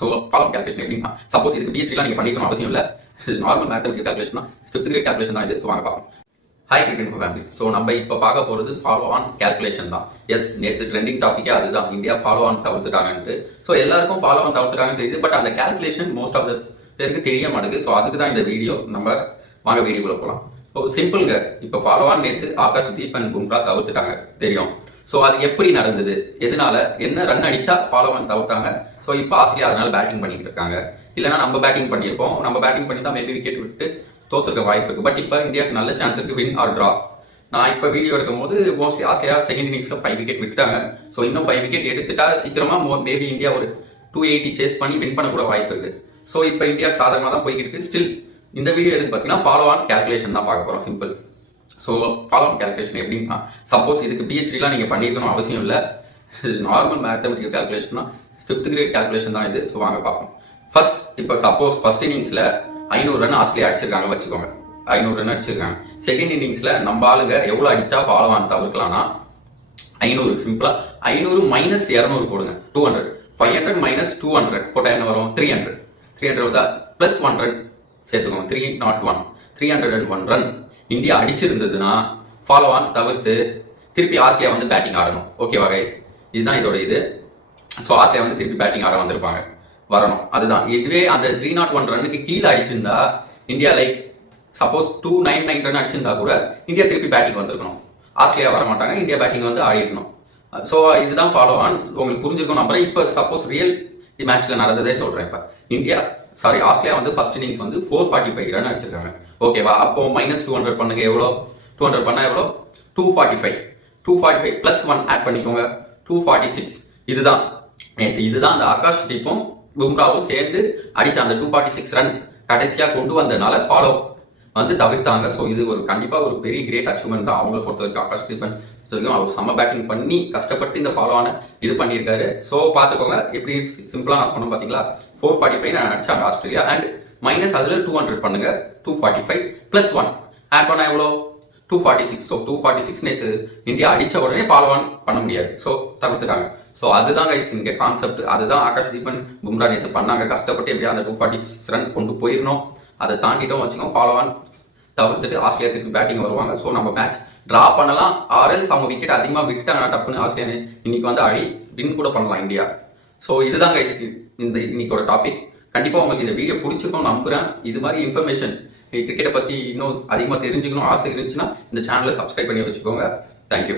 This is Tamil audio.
ஸோ ஃபாலோ கேல்குலேஷன் எப்படின்னா சப்போஸ் இதுக்கு பிஹெச்டிலாம் நீங்கள் பண்ணிக்கணும் அவசியம் இல்லை. நார்மல் மேத்தமெட்டிக்கல் கேல்குலேஷன் தான், 5th கிரேட் கேல்குலேஷன் தான் இது. ஸோ வாங்க பார்ப்போம். Hi cricket family. ஸோ நம்ம இப்போ பார்க்க போகிறது ஃபாலோ ஆன் கேல்குலேஷன் தான். எஸ், நேற்று ட்ரெண்டிங் டாப்பிக்கே அதுதான், இந்தியா ஃபாலோ ஆன் தவிர்த்துட்டாங்கன்ட்டு. ஸோ எல்லாருக்கும் ஃபாலோ ஆன் தவிர்த்துட்டாங்கன்னு தெரியுது, பட் அந்த கேல்குலேஷன் மோஸ்ட் ஆஃப் த பேருக்கு தெரிய மாட்டேங்குது. ஸோ அதுக்கு தான் இந்த வீடியோ. நம்ம வாங்க வீடியோக்குள்ள போகலாம். ஸோ சிம்பிளுங்க, இப்போ ஃபாலோ ஆன் நேற்று ஆகாஷ்தீப் அண்ட் பும்ரா தவிர்த்துட்டாங்க தெரியும். ஸோ அது எப்படி நடந்தது, எதனால, என்ன ரன் அடிச்சா ஃபாலோ ஆன் தவிர்த்தாங்க. ஸோ இப்போ ஆஸ்திரேலியா அதனால பேட்டிங் பண்ணிட்டு இருக்காங்க. இல்லைன்னா நம்ம பேட்டிங் பண்ணியிருப்போம், நம்ம பேட்டிங் பண்ணி தான் மேபி விக்கெட் விட்டு தோத்துருக்க வாய்ப்பு இருக்கு. பட் இப்போ இந்தியாவுக்கு நல்ல சான்ஸ் இருக்கு வின் ஆர் டிரா. நான் இப்போ வீடியோ எடுக்கும் போது மோஸ்ட்லி ஆஸ்திரேலியா செகண்ட் இன்னிங்ஸ்ல 5 விக்கெட் விட்டுட்டாங்க. ஸோ இன்னும் 5 விக்கெட் எடுத்துட்டா சீக்கிரமா மேபி இந்தியா ஒரு 280 சேஸ் பண்ணி வின் பண்ண கூட வாய்ப்பு இருக்கு. ஸோ இப்போ இந்தியா சாதகமாக தான் போய்கிட்டு இருக்கு. ஸ்டில் இந்த வீடியோ எதுக்கு பார்த்தீங்கன்னா ஃபாலோ ஆன் கேல்குலேஷன் தான் பார்க்க போறோம். Simple. So follow on calculation எப்படின்னா சப்போஸ் இதுக்கு பிஹெச்டிலாம் நீங்க பண்ணிருக்கணும் அவசியம் இல்லை. நார்மல் மேத்தமெட்டிக்கல் கேல்குலேஷன் தான், 5th கிரேட் கேல்குலேஷன் தான் இது. ஸோ வாங்க பார்ப்போம். ஃபர்ஸ்ட் இப்போ சப்போஸ் ஃபர்ஸ்ட் இன்னிங்ஸ்ல 500 ரன் ஆஸ்திரேலியா அடிச்சிருக்காங்க வச்சுக்கோங்க, 500 ரன் அடிச்சிருக்காங்க. செகண்ட் இன்னிங்ஸ்ல நம்ம ஆளுங்க எவ்வளவு அடிச்சா ஃபாலோ ஆன் தவிர்க்கலாம்னா 500 சிம்பிளா 500 மைனஸ் 200 போடுங்க, 200. 500 மைனஸ் 200 போட்டா என்ன வரும்? 300. 300 வருதா? பிளஸ் 1 ரன் சேர்த்துக்கோங்க, 301. 301 ரன் இந்தியா அடிச்சிருந்ததுன்னா ஃபாலோ ஆன் தவிர்த்து திருப்பி ஆஸ்திரேலியா வந்து பேட்டிங் ஆடணும். ஓகேவா கைஸ்? இதுதான் இதோட இது. ஸோ ஆஸ்திரேலியா வந்து திருப்பி பேட்டிங் ஆட வந்திருப்பாங்க, வரணும். அதுதான். இதுவே அந்த 301 ரன்னுக்கு கீழே அடிச்சிருந்தா இந்தியா லைக் சப்போஸ் 299 ரன் அடிச்சிருந்தா கூட இந்தியா திருப்பி பேட்டிங் வந்திருக்கணும். ஆஸ்திரேலியா வர மாட்டாங்க, இந்தியா பேட்டிங் வந்து ஆடிக்கணும். ஸோ இதுதான் ஃபாலோ ஆன். உங்களுக்கு புரிஞ்சிருக்கும் நம்புறேன். இப்போ சப்போஸ் ரியல் மேட்ச்ல நடந்ததே சொல்றேன். இப்போ ஆஸ்திரேலியா வந்து ஃபர்ஸ்ட் இன்னிங்ஸ் வந்து 445 ரன் அடிச்சிருக்காங்க. ஓகேவா? அப்போ மைனஸ் 200 பண்ணுங்க, எவ்வளோ? 200 பண்ணா எவ்வளோ? 245. 245 பிளஸ் 1 ஆட் பண்ணிக்கோங்க, 246. இதுதான் அந்த ஆகாஷ்தீப்பும் பும்ராவும் சேர்ந்து அடிச்ச அந்த 246 ரன் கடைசியா கொண்டு வந்ததுனால ஃபாலோ வந்து தவிர்த்தாங்க. ஸோ இது ஒரு கண்டிப்பா ஒரு பெரிய கிரேட் அச்சீவ்மெண்ட் தான் அவங்களை பொறுத்த வரைக்கும். ஆகாஷ்தீபன் அவர் செம்ம பேட்டிங் பண்ணி கஷ்டப்பட்டு இந்த ஃபாலோ ஆன இது பண்ணியிருக்காரு. ஸோ பாத்துக்கோங்க எப்படி சிம்பிளா நான் சொன்னேன் பாத்தீங்களா. 445 ரன் அடிச்சாங்க ஆஸ்திரேலியா அண்ட் மைனஸ் அதுல 200 பண்ணுங்க, 245 பிளஸ் 1 ஆட் பண்ணா எவ்வளோ? 246. ஸோ 246 நேற்று இந்தியா அடிச்ச உடனே ஃபாலோ ஆன் பண்ண முடியாது. ஸோ தவிர்த்துட்டாங்க. ஸோ அதுதான் கைஸ் இங்க கான்செப்ட். அதுதான் ஆகாஷ்தீபன் பும்ரா நேற்று பண்ணாங்க. கஷ்டப்பட்டு எப்படியா அந்த 246 ரன் கொண்டு போயிடணும். அதை தாண்டிட்டோம் வச்சுக்கோங்க, ஃபாலோ ஆன் தவிர்த்துட்டு ஆஸ்திரேலியா திருப்பி பேட்டிங் வருவாங்க. ஸோ நம்ம மேட்ச் டிரா பண்ணலாம். ஆர்எல்ஸ் அவங்க விக்கெட் அதிகமாக விட்டுட்டாங்கன்னா டப்புன்னு ஆஸ்திரேலியா இன்னைக்கு வந்து ஆடி வின் கூட பண்ணலாம் இந்தியா. ஸோ இதுதான் கைஸ் இந்த இன்னைக்கோட டாபிக். கண்டிப்பா உங்களுக்கு இந்த வீடியோ பிடிச்சிருக்கும் நம்புறேன். இது மாதிரி இன்ஃபர்மேஷன் கிரிக்கெட்டை பத்தி இன்னும் அதிகமாக தெரிஞ்சுக்கணும் ஆசை இருந்துச்சுன்னா இந்த சேனலை சப்ஸ்கிரைப் பண்ணி வச்சுக்கோங்க. தேங்க்யூ.